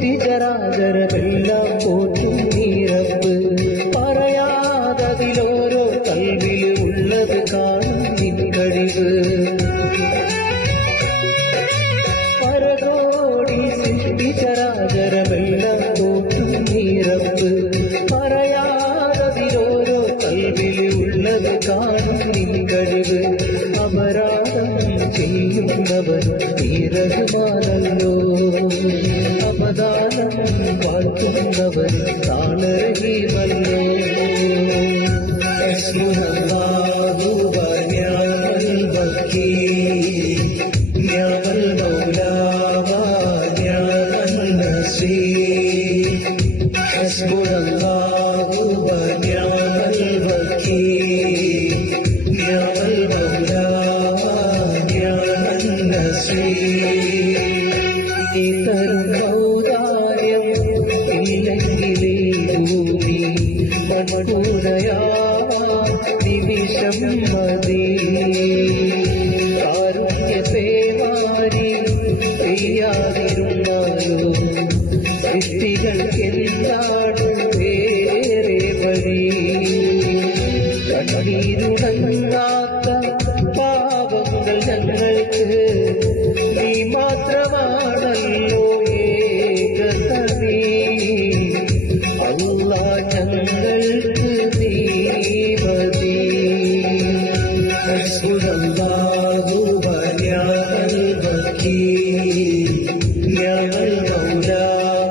സൃഷ്ടിചരാചരമെല്ലാം പോറ്റും നീറപ്പ് പറയാതതിലോരോ കൽവിലും ഉള്ളത് കാണും നിൻ കഴിവ് പരകോടി സൃഷ്ടിചരാചരമെല്ലാം പോറ്റും നീറപ്പ് പറയാതതിലോരോ കൽവിലും ഉള്ളത് കാണും നിൻ കഴിവ് അപരാധം ചെയ്യുന്നവർ നീരകുമാരല്ലോ അവദാനം വാഴ്ത്തുന്നവർ താളരഹീമല്ലോ ഹസ്ബുനല്ലാഹു വനിഅമൽ വകീൽ നിഅമൽ മൗലാ വനിഅമൻ നസീർ ഹസ്ബുനല്ലാഹു വനിഅമൽ വകീൽ നിഅമൽ മൗലാ വനിഅമൻ നസീർ ൗദാര്യം ഇല്ലെങ്കിലേ ഭൂമി മണ്ണൂരയാ നിമിഷം മതി കാരുണ്യത്തെ മാറി പെയ്യാതിരുന്നാലോ സൃഷ്ടികൾക്കെന്താണ് വേറെ വഴി കണ്ണീരുണങ്ങാത്ത പാപങ്ങൾ ഞങ്ങൾക്ക് നീ മാത്രമാണല്ലോ ഏകതനീ അല്ലാഹ് ഞങ്ങൾക്ക് നീ മതി ഹസ്ബുനല്ലാഹു വനിഅമൽ വകീൽ നിഅമൽ മൗലാ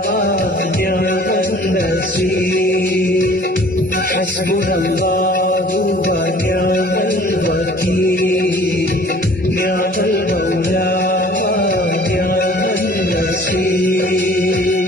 വനിഅമൻ നസീർ ഹസ്ബുനല്ലാഹു വനിഅമൽ വകീൽ നിഅമൽ മൗലാ വനിഅമൻ നസീർ